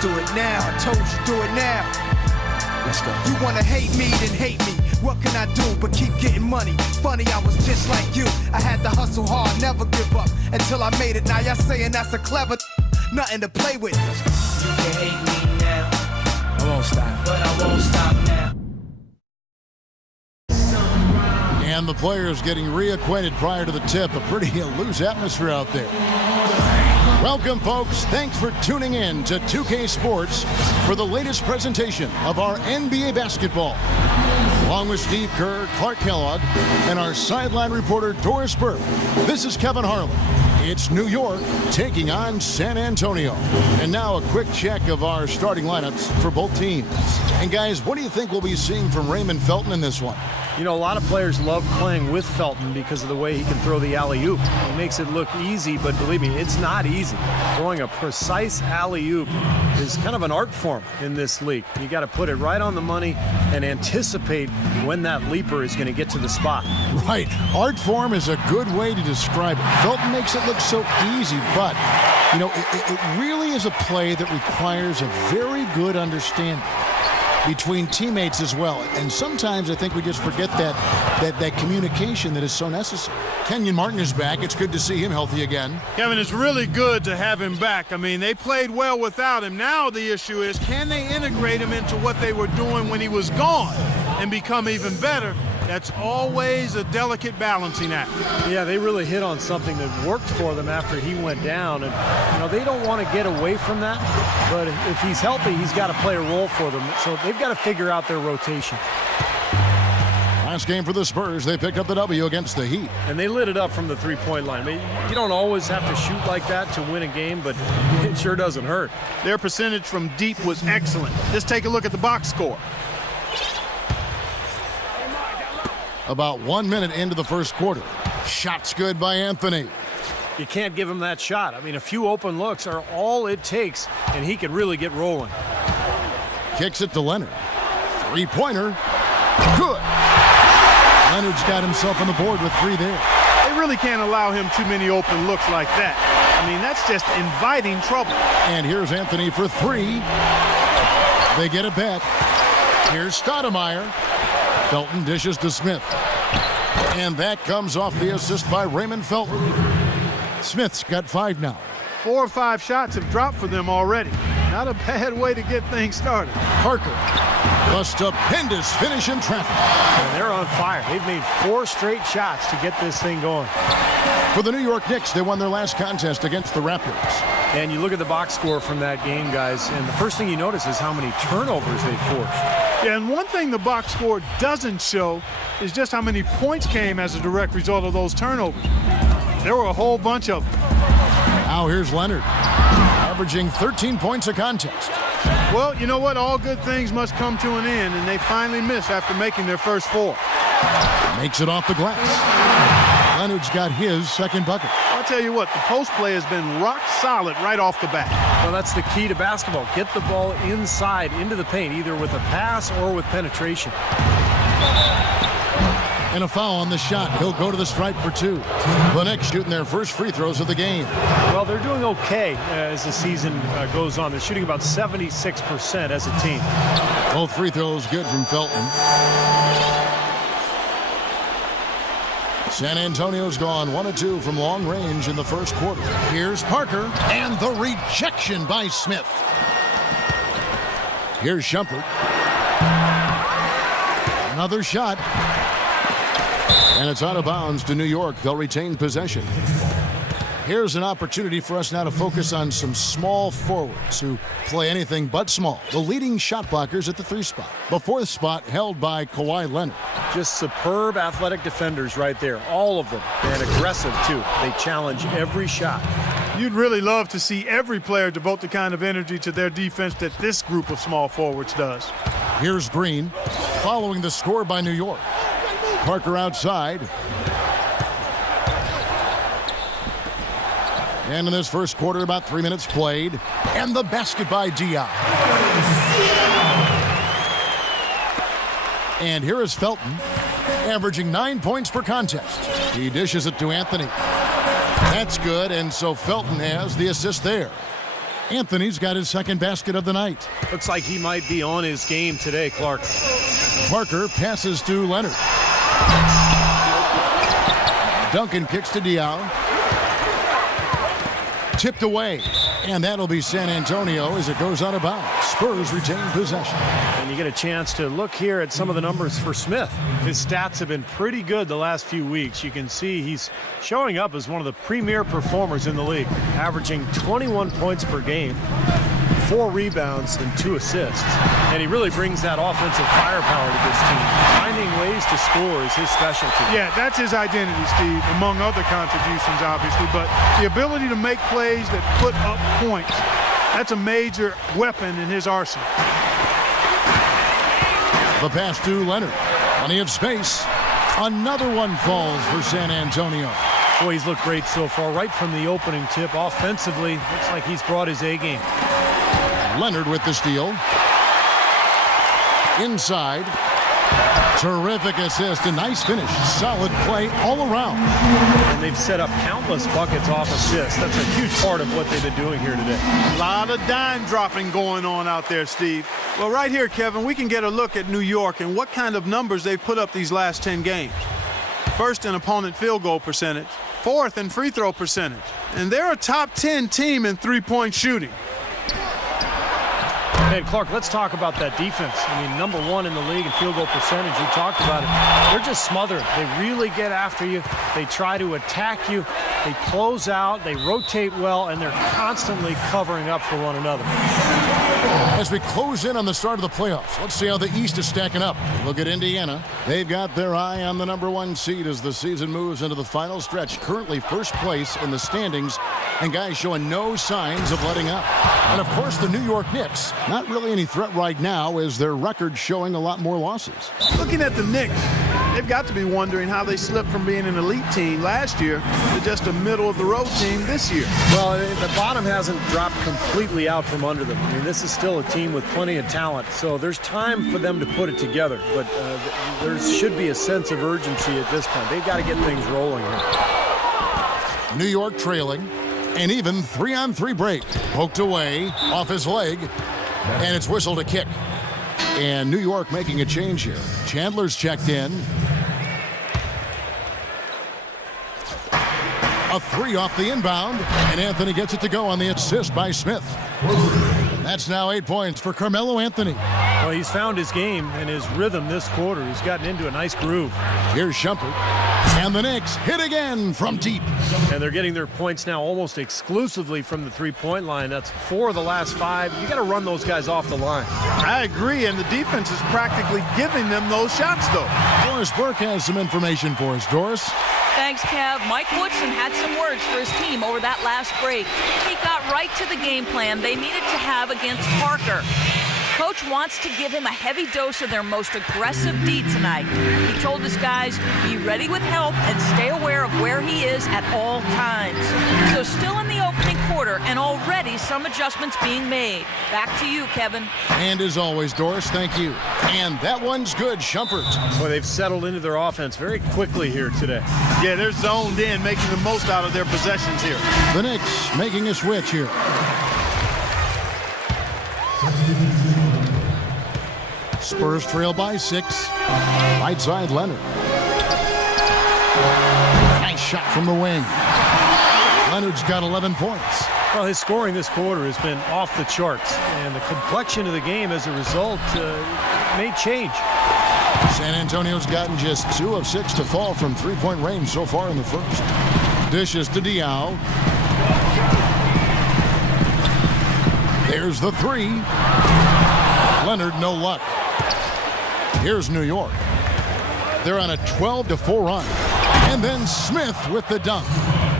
Do it now, I told you, do it now. Let's go. You wanna hate me, then hate me. What can I do but keep getting money? Funny, I was just like you. I had to hustle hard, never give up until I made it. Now y'all saying that's a clever, nothing to play with. You can hate me now, I won't stop. but I won't stop now. And the players getting reacquainted prior to the tip. A pretty loose atmosphere out there. Welcome, folks. Thanks for tuning in to 2K Sports for the latest presentation of our NBA basketball. Along with Steve Kerr, Clark Kellogg, and our sideline reporter, Doris Burke, this is Kevin Harlan. It's New York taking on San Antonio. And now a quick check of our starting lineups for both teams. And guys, what do you think we'll be seeing from Raymond Felton in this one? You know, a lot of players love playing with Felton because of the way he can throw the alley-oop. He makes it look easy, but believe me, it's not easy. Throwing a precise alley-oop is kind of an art form in this league. You got to put it right on the money and anticipate when that leaper is going to get to the spot. Right. Art form is a good way to describe it. Felton makes it look so easy, but, you know, it really is a play that requires a very good understanding between teammates as well. And sometimes I think we just forget that communication that is so necessary. Kenyon Martin is back. It's good to see him healthy again. Kevin, it's really good to have him back. I mean, they played well without him. Now the issue is, can they integrate him into what they were doing when he was gone and become even better? That's always a delicate balancing act. Yeah, they really hit on something that worked for them after he went down. And, you know, they don't want to get away from that. But if he's healthy, he's got to play a role for them. So they've got to figure out their rotation. Last game for the Spurs, they picked up the W against the Heat. And they lit it up from the three-point line. I mean, you don't always have to shoot like that to win a game, but it sure doesn't hurt. Their percentage from deep was excellent. Just take a look at the box score. About 1 minute into the first quarter. Shots good by Anthony. You can't give him that shot. I mean, a few open looks are all it takes, and he can really get rolling. Kicks it to Leonard. Three-pointer. Good. Leonard's got himself on the board with three there. They really can't allow him too many open looks like that. I mean, that's just inviting trouble. And here's Anthony for three. They get it back. Here's Stoudemire. Felton dishes to Smith. And that comes off the assist by Raymond Felton. Smith's got five now. 4 or 5 shots have dropped for them already. Not a bad way to get things started. Parker. A stupendous finish in traffic. And they're on fire. They've made 4 straight shots to get this thing going. For the New York Knicks, they won their last contest against the Raptors. And you look at the box score from that game, guys, and the first thing you notice is how many turnovers they forced. Yeah, and one thing the box score doesn't show is just how many points came as a direct result of those turnovers. There were a whole bunch of them. Now here's Leonard, averaging 13 points a contest. Well, you know what? All good things must come to an end, and they finally miss after making their first 4. Makes it off the glass. Leonard's got his second bucket. I'll tell you what, the post play has been rock solid right off the bat. Well, that's the key to basketball. Get the ball inside into the paint, either with a pass or with penetration. And a foul on the shot. He'll go to the stripe for 2. The Knicks shooting their first free throws of the game. Well, they're doing okay as the season goes on. They're shooting about 76% as a team. Both free throws good from Felton. San Antonio's gone 1 of 2 from long range in the first quarter. Here's Parker, and the rejection by Smith. Here's Shumpert. Another shot. And it's out of bounds to New York. They'll retain possession. Here's an opportunity for us now to focus on some small forwards who play anything but small. The leading shot blockers at the 3 spot. The 4th spot held by Kawhi Leonard. Just superb athletic defenders right there, all of them, and aggressive too. They challenge every shot. You'd really love to see every player devote the kind of energy to their defense that this group of small forwards does. Here's Green, following the score by New York. Parker outside. And in this first quarter, about 3 minutes played. And the basket by Diop. And here is Felton, averaging 9 points per contest. He dishes it to Anthony. That's good, and so Felton has the assist there. Anthony's got his second basket of the night. Looks like he might be on his game today, Clark. Parker passes to Leonard. Duncan kicks to Diaw. Tipped away. And that'll be San Antonio as it goes out of bounds. Spurs retain possession. And you get a chance to look here at some of the numbers for Smith. His stats have been pretty good the last few weeks. You can see he's showing up as one of the premier performers in the league, averaging 21 points per game, 4 rebounds, and 2 assists. And he really brings that offensive firepower to this team. Finding ways to score is his specialty. Yeah, that's his identity, Steve, among other contributions, obviously. But the ability to make plays that put up points, that's a major weapon in his arsenal. The pass to Leonard. Plenty of space. Another one falls for San Antonio. Boy, he's looked great so far. Right from the opening tip, offensively, looks like he's brought his A game. Leonard with the steal. Inside. Terrific assist. A nice finish. Solid play all around. And they've set up countless buckets off assists. That's a huge part of what they've been doing here today. A lot of dime dropping going on out there, Steve. Well, right here, Kevin, we can get a look at New York and what kind of numbers they've put up these last 10 games. First in opponent field goal percentage, fourth in free throw percentage. And they're a top 10 team in three-point shooting. And Clark, let's talk about that defense. I mean, number 1 in the league in field goal percentage. You talked about it. They're just smothered. They really get after you. They try to attack you. They close out. They rotate well, and they're constantly covering up for one another. As we close in on the start of the playoffs, let's see how the East is stacking up. Look at Indiana. They've got their eye on the number 1 seed as the season moves into the final stretch. Currently first place in the standings, and guys showing no signs of letting up. And, of course, the New York Knicks. Not really any threat right now as their record showing a lot more losses. Looking at the Knicks, they've got to be wondering how they slipped from being an elite team last year to just a middle-of-the-road team this year. Well, the bottom hasn't dropped completely out from under them. I mean, this is still a team with plenty of talent, so there's time for them to put it together. But there should be a sense of urgency at this point. They've got to get things rolling here. New York trailing. An even 3-on-3 break. Poked away, off his leg, and it's whistled a kick. And New York making a change here. Chandler's checked in. A 3 off the inbound, and Anthony gets it to go on the assist by Smith. That's now 8 points for Carmelo Anthony. Well, he's found his game and his rhythm this quarter. He's gotten into a nice groove. Here's Shumpert. And the Knicks hit again from deep. And they're getting their points now almost exclusively from the three-point line. That's 4 of the last 5. You got to run those guys off the line. I agree, and the defense is practically giving them those shots, though. Doris Burke has some information for us. Doris? Thanks, Kev. Mike Woodson had some words for his team over that last break. He got right to the game plan they needed to have against Parker. Coach wants to give him a heavy dose of their most aggressive D tonight. He told his guys, be ready with help and stay aware of where he is at all times. So still in the opening quarter and already some adjustments being made. Back to you, Kevin. And as always, Doris, thank you. And that one's good, Shumpert. Boy, they've settled into their offense very quickly here today. Yeah, they're zoned in, making the most out of their possessions here. The Knicks making a switch here. Spurs trail by 6. Right side, Leonard. Nice shot from the wing. Leonard's got 11 points. Well, his scoring this quarter has been off the charts, and the complexion of the game as a result may change. San Antonio's gotten just 2 of 6 to fall from three-point range so far in the first. Dishes to Diaw. There's the 3. Leonard, no luck. Here's New York. They're on a 12-4 run. And then Smith with the dunk.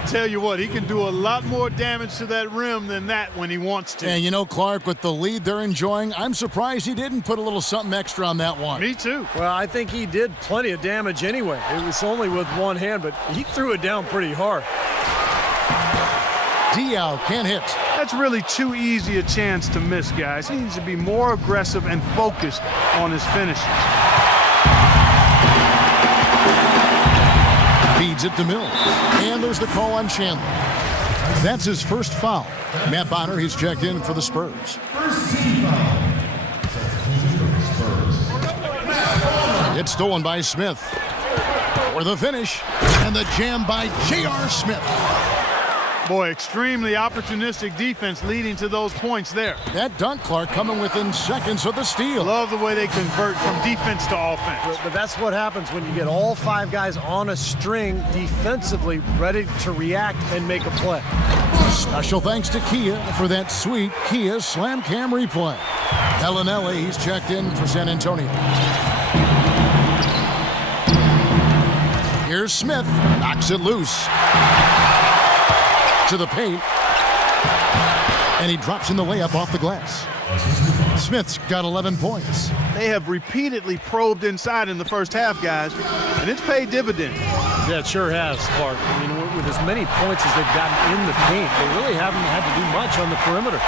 Tell you what, he can do a lot more damage to that rim than that when he wants to. And you know, Clark, with the lead they're enjoying, I'm surprised he didn't put a little something extra on that one. Me too. Well, I think he did plenty of damage anyway. It was only with one hand, but he threw it down pretty hard. Diaw can't hit. That's really too easy a chance to miss, guys. He needs to be more aggressive and focused on his finishes. Feeds it to Mills. And there's the call on Chandler. That's his first foul. Matt Bonner, he's checked in for the Spurs. It's stolen by Smith. For the finish, and the jam by J.R. Smith. Boy, extremely opportunistic defense leading to those points there. That dunk, Clark, coming within seconds of the steal. Love the way they convert from defense to offense. But that's what happens when you get all 5 guys on a string defensively ready to react and make a play. Special thanks to Kia for that sweet Kia Slam Cam replay. Bellinelli, he's checked in for San Antonio. Here's Smith, knocks it loose to the paint, and he drops in the layup off the glass. Smith's got 11 points. They have repeatedly probed inside in the first half, guys, and it's paid dividends. Yeah, it sure has, Clark. I mean, with as many points as they've gotten in the paint, they really haven't had to do much on the perimeter.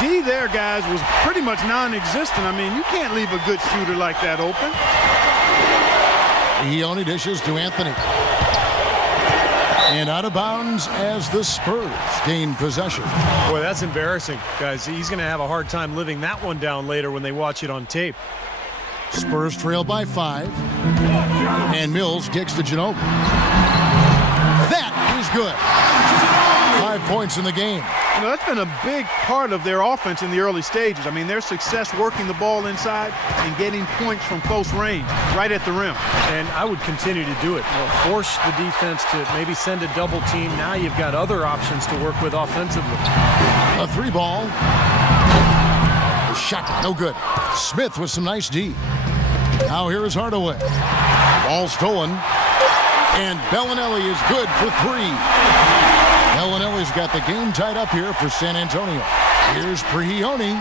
D there, guys, was pretty much non-existent. I mean, you can't leave a good shooter like that open. He only dishes to Anthony. And out of bounds as the Spurs gain possession. Boy, that's embarrassing, guys. He's going to have a hard time living that one down later when they watch it on tape. Spurs trail by 5. And Mills kicks to Ginobili. That is good. 5 points in the game. You know, that's been a big part of their offense in the early stages. I mean, their success working the ball inside and getting points from close range, right at the rim. And I would continue to do it. You know, force the defense to maybe send a double team. Now you've got other options to work with offensively. A 3-ball. The shot, no good. Smith with some nice D. Now here is Hardaway. Ball stolen. And Bellinelli is good for 3. Bellinelli's got the game tied up here for San Antonio. Here's Prigioni.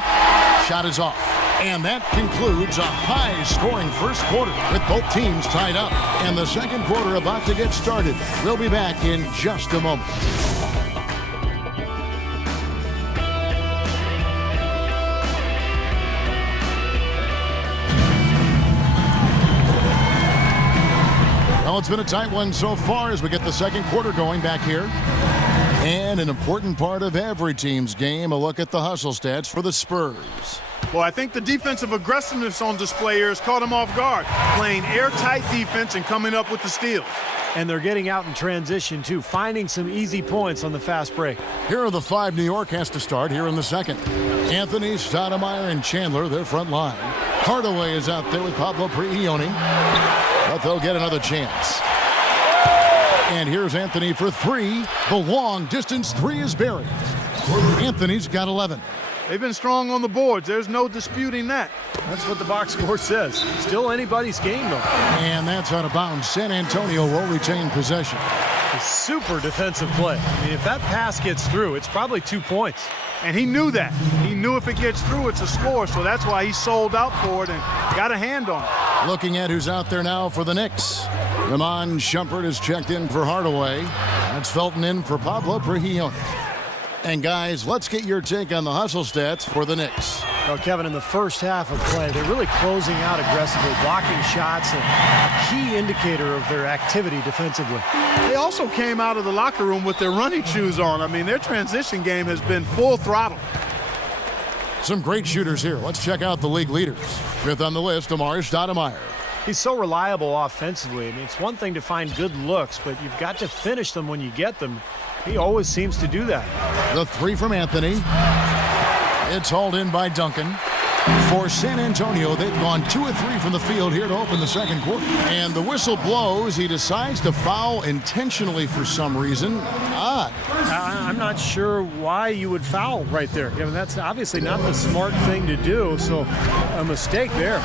Shot is off. And that concludes a high-scoring first quarter with both teams tied up. And the second quarter about to get started. We'll be back in just a moment. Well, it's been a tight one so far as we get the second quarter going back here. And an important part of every team's game, a look at the hustle stats for the Spurs. Well, I think the defensive aggressiveness on display here has caught them off guard, playing airtight defense and coming up with the steals. And they're getting out in transition, too, finding some easy points on the fast break. Here are the 5 New York has to start here in the second. Anthony, Stoudemire, and Chandler, their front line. Hardaway is out there with Pablo Prigioni, but they'll get another chance. And here's Anthony for 3. The long-distance 3 is buried. Anthony's got 11. They've been strong on the boards. There's no disputing that. That's what the box score says. Still anybody's game, though. And that's out of bounds. San Antonio will retain possession. A super defensive play. I mean, if that pass gets through, it's probably 2 points. And he knew that. He knew if it gets through, it's a score, so that's why he sold out for it and got a hand on it. Looking at who's out there now for the Knicks. Ramon Shumpert is checked in for Hardaway. And it's Felton in for Pablo Prigioni. And guys, let's get your take on the hustle stats for the Knicks. Well, Kevin, in the first half of play, they're really closing out aggressively, blocking shots, and a key indicator of their activity defensively. They also came out of the locker room with their running shoes on. I mean, their transition game has been full throttle. Some great shooters here. Let's check out the league leaders. 5th on the list, Amari Stoudemire. He's so reliable offensively. I mean, it's one thing to find good looks, but you've got to finish them when you get them. He always seems to do that. The 3 from Anthony. It's hauled in by Duncan. For San Antonio, they've gone 2 of 3 from the field here to open the second quarter. And the whistle blows. He decides to foul intentionally for some reason. Odd. I'm not sure why you would foul right there. I mean, that's obviously not the smart thing to do, so a mistake there.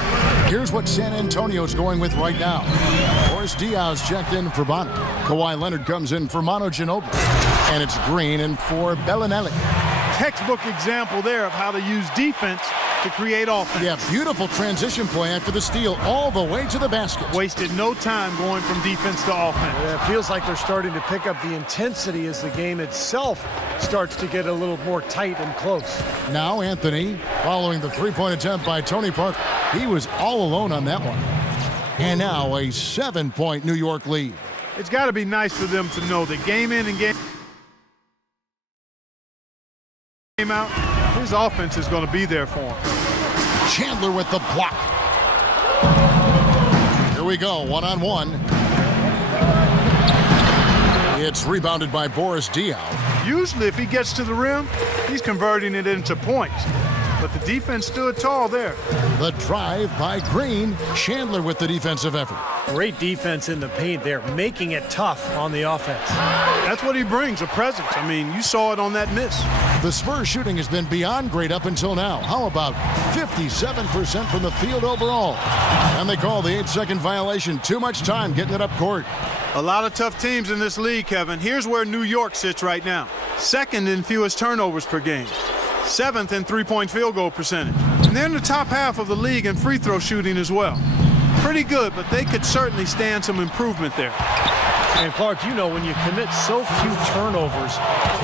Here's what San Antonio's going with right now. Boris Diaz checked in for Bono. Kawhi Leonard comes in for Manu Ginobili. And it's Green in for Bellinelli. Textbook example there of how to use defense to create offense. Yeah, beautiful transition play after the steal all the way to the basket. Wasted no time going from defense to offense. Yeah, it feels like they're starting to pick up the intensity as the game itself starts to get a little more tight and close. Now Anthony, following the 3-point attempt by Tony Parker. He was all alone on that one. And now a 7-point New York lead. It's got to be nice for them to know that game in and game came out, his offense is going to be there for him. Chandler with the block. Here we go, one-on-one. It's rebounded by Boris Diaw. Usually if he gets to the rim, he's converting it into points. But the defense stood tall there. The drive by Green. Chandler with the defensive effort. Great defense in the paint there, making it tough on the offense. That's what he brings, a presence. I mean, you saw it on that miss. The Spurs shooting has been beyond great up until now. How about 57% from the field overall? And they call the 8-second violation. Too much time getting it up court. A lot of tough teams in this league, Kevin. Here's where New York sits right now. Second in fewest turnovers per game. 7th in three-point field goal percentage. And they're in the top half of the league in free throw shooting as well. Pretty good, but they could certainly stand some improvement there. And Clark, you know, when you commit so few turnovers,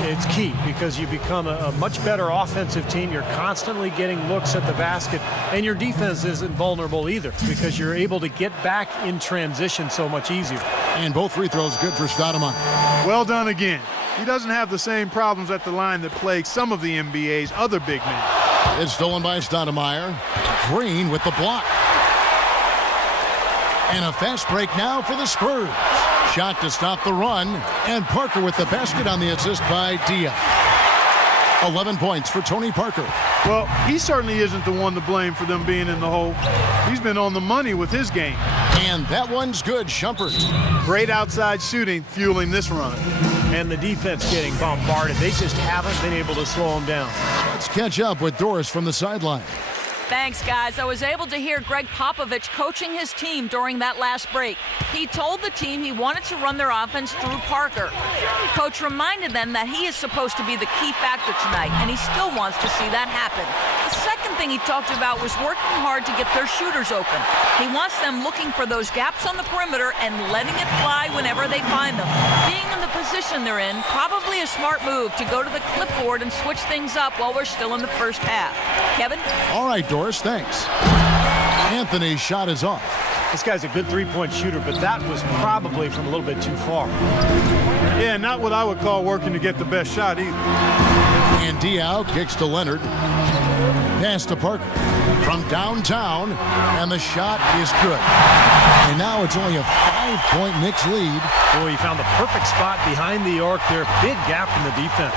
it's key because you become a much better offensive team. You're constantly getting looks at the basket, and your defense isn't vulnerable either because you're able to get back in transition so much easier. And both free throws good for Stoudemire. Well done again. He doesn't have the same problems at the line that plague some of the NBA's other big men. It's stolen by Stoudemire. Green with the block. And a fast break now for the Spurs. Shot to stop the run. And Parker with the basket on the assist by Diaw. 11 points for Tony Parker. Well, he certainly isn't the one to blame for them being in the hole. He's been on the money with his game. And that one's good. Shumpert. Great outside shooting fueling this run. And the defense getting bombarded. They just haven't been able to slow them down. Let's catch up with Doris from the sideline. Thanks, guys. I was able to hear Greg Popovich coaching his team during that last break. He told the team he wanted to run their offense through Parker. Coach reminded them that he is supposed to be the key factor tonight, and he still wants to see that happen. The second thing he talked about was working hard to get their shooters open. He wants them looking for those gaps on the perimeter and letting it fly whenever they find them. Being in the position they're in, probably a smart move to go to the clipboard and switch things up while we're still in the first half. Kevin? All right, Doris, thanks. Anthony's shot is off. This guy's a good three-point shooter, but that was probably from a little bit too far. Yeah, not what I would call working to get the best shot either. And Diaw kicks to Leonard. Pass to Parker from downtown, and the shot is good. And now it's only a 5-point Knicks lead. Boy, he found the perfect spot behind the arc there. Big gap in the defense.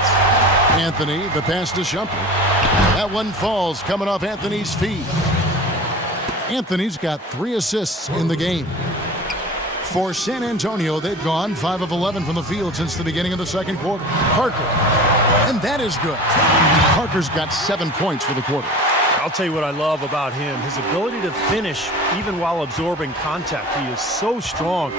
Anthony, the pass to Shumpert. That one falls coming off Anthony's feet. Anthony's got 3 assists in the game. For San Antonio, they've gone 5 of 11 from the field since the beginning of the second quarter. Parker, and that is good. Parker's got 7 points for the quarter. I'll tell you what I love about him, his ability to finish even while absorbing contact. He is so strong,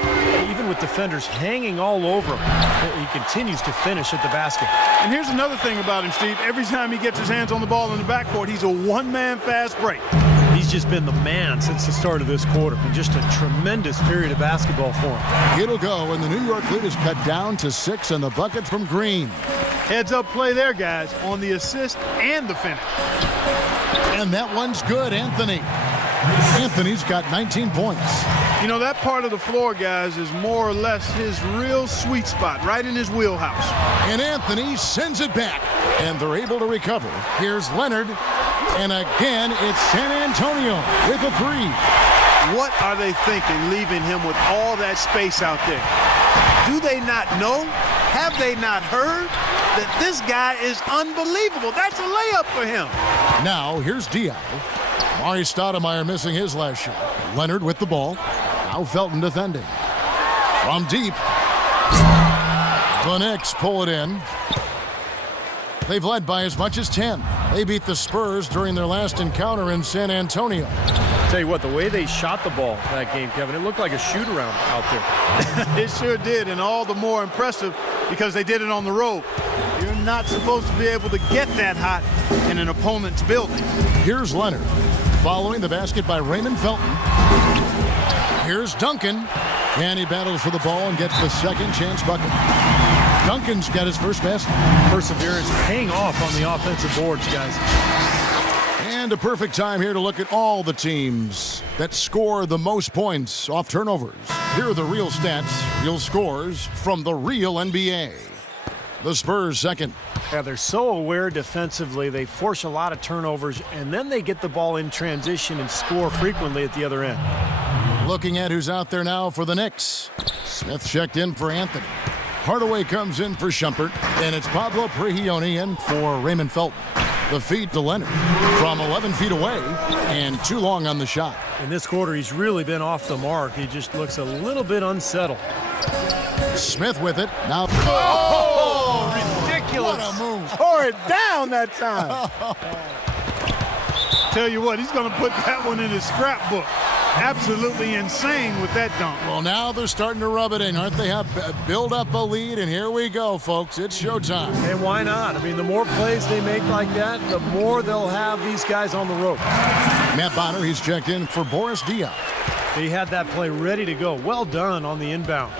even with defenders hanging all over him. He continues to finish at the basket. And here's another thing about him, Steve. Every time he gets his hands on the ball in the backcourt, he's a one-man fast break. He's just been the man since the start of this quarter. And just a tremendous period of basketball for him. It'll go, and the New York lead is cut down to 6, and the bucket from Green. Heads-up play there, guys, on the assist and the finish. And that one's good, Anthony. Anthony's got 19 points. You know, that part of the floor, guys, is more or less his real sweet spot, right in his wheelhouse. And Anthony sends it back, and they're able to recover. Here's Leonard, and again, it's San Antonio with a 3. What are they thinking, leaving him with all that space out there? Do they not know? Have they not heard that this guy is unbelievable? That's a layup for him. Now, here's Diaw. Mari Stoudemire missing his last shot. Leonard with the ball. Now Felton defending. From deep. The Knicks pull it in. They've led by as much as 10. They beat the Spurs during their last encounter in San Antonio. Tell you what, the way they shot the ball that game, Kevin, it looked like a shoot-around out there. It sure did, and all the more impressive because they did it on the road. You're not supposed to be able to get that hot in an opponent's building. Here's Leonard, following the basket by Raymond Felton. Here's Duncan, and he battles for the ball and gets the second chance bucket. Duncan's got his first basket. Perseverance paying off on the offensive boards, guys. And a perfect time here to look at all the teams that score the most points off turnovers. Here are the real stats, real scores from the real NBA. The Spurs second. Yeah, they're so aware defensively. They force a lot of turnovers, and then they get the ball in transition and score frequently at the other end. Looking at who's out there now for the Knicks. Smith checked in for Anthony. Hardaway comes in for Shumpert, and it's Pablo Prigioni in for Raymond Felton. The feed to Leonard from 11 feet away and too long on the shot. In this quarter, he's really been off the mark. He just looks a little bit unsettled. Smith with it. Now. Oh, ridiculous. What a move. Tore it down that time. Tell you what, he's going to put that one in his scrapbook. Absolutely insane with that dunk. Well, now they're starting to rub it in, aren't they? Have build up a lead, and here we go, folks. It's showtime. And why not? I mean, the more plays they make like that, the more they'll have these guys on the rope. Matt Bonner, he's checked in for Boris Diaw. They had that play ready to go. Well done on the inbound.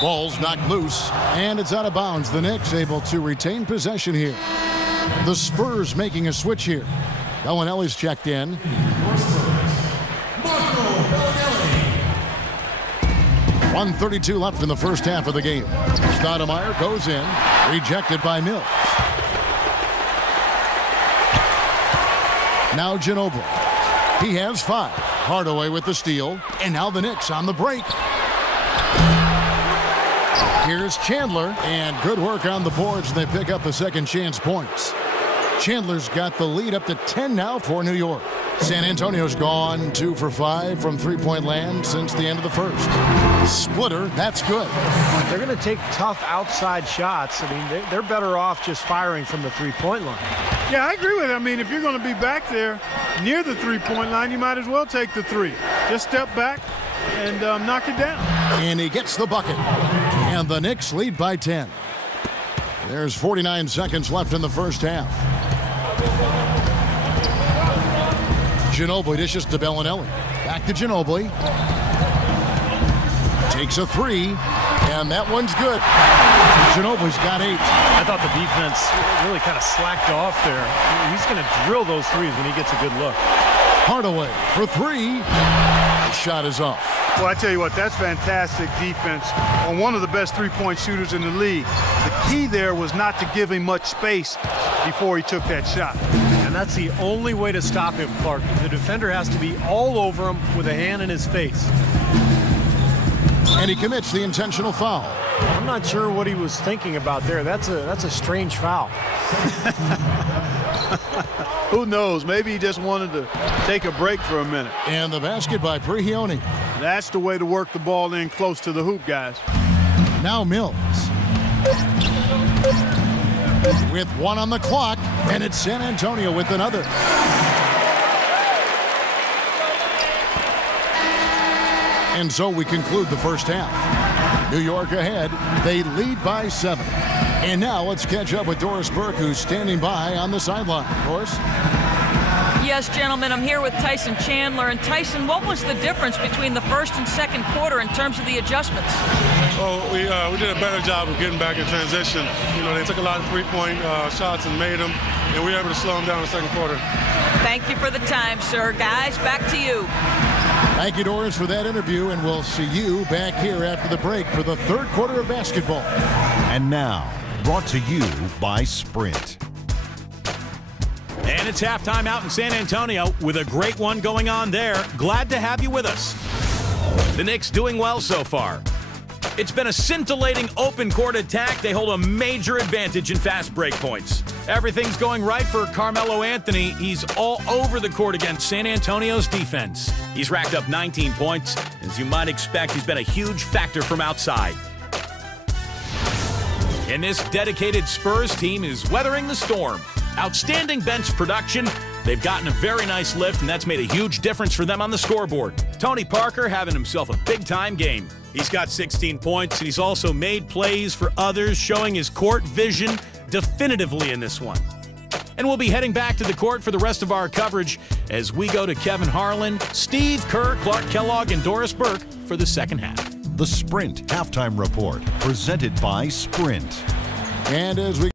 Ball's knocked loose, and it's out of bounds. The Knicks able to retain possession here. The Spurs making a switch here. Bellinelli's checked in. 1:32 left in the first half of the game. Stoudemire goes in, rejected by Mills. Now Ginobili. He has 5. Hardaway with the steal, and now the Knicks on the break. Here's Chandler, and good work on the boards. They pick up the second chance points. Chandler's got the lead up to 10 now for New York. San Antonio's gone 2 for 5 from three-point land since the end of the first. Splitter, that's good. They're going to take tough outside shots. I mean, they're better off just firing from the three-point line. Yeah, I agree with it. I mean, if you're going to be back there near the three-point line, you might as well take the 3. Just step back and knock it down. And he gets the bucket. And the Knicks lead by 10. There's 49 seconds left in the first half. Ginobili dishes to Bellinelli. Back to Ginobili. Takes a 3, and that one's good. Ginobili's got 8. I thought the defense really kind of slacked off there. He's going to drill those threes when he gets a good look. Hardaway for 3. The shot is off. Well, I tell you what, that's fantastic defense on one of the best three-point shooters in the league. The key there was not to give him much space before he took that shot. And that's the only way to stop him, Clark. The defender has to be all over him with a hand in his face. And he commits the intentional foul. I'm not sure what he was thinking about there. That's a strange foul. Who knows? Maybe he just wanted to take a break for a minute. And the basket by Prigioni. That's the way to work the ball in close to the hoop, guys. Now Mills. With 1 on the clock, and it's San Antonio with another. And so we conclude the first half. New York ahead. They lead by 7. And now let's catch up with Doris Burke, who's standing by on the sideline. Doris? Yes, gentlemen, I'm here with Tyson Chandler. And Tyson, what was the difference between the first and second quarter in terms of the adjustments? Well, we did a better job of getting back in transition. You know, they took a lot of three-point shots and made them, and we were able to slow them down in the second quarter. Thank you for the time, sir. Guys, back to you. Thank you, Doris, for that interview, and we'll see you back here after the break for the third quarter of basketball. And now, brought to you by Sprint. And it's halftime out in San Antonio with a great one going on there. Glad to have you with us. The Knicks doing well so far. It's been a scintillating open court attack. They hold a major advantage in fast break points. Everything's going right for Carmelo Anthony. He's all over the court against San Antonio's defense. He's racked up 19 points. As you might expect, he's been a huge factor from outside. And this dedicated Spurs team is weathering the storm. Outstanding bench production. They've gotten a very nice lift, and that's made a huge difference for them on the scoreboard. Tony Parker having himself a big-time game. He's got 16 points, and he's also made plays for others, showing his court vision definitively in this one. And we'll be heading back to the court for the rest of our coverage as we go to Kevin Harlan, Steve Kerr, Clark Kellogg, and Doris Burke for the second half. The Sprint Halftime Report, presented by Sprint. And as we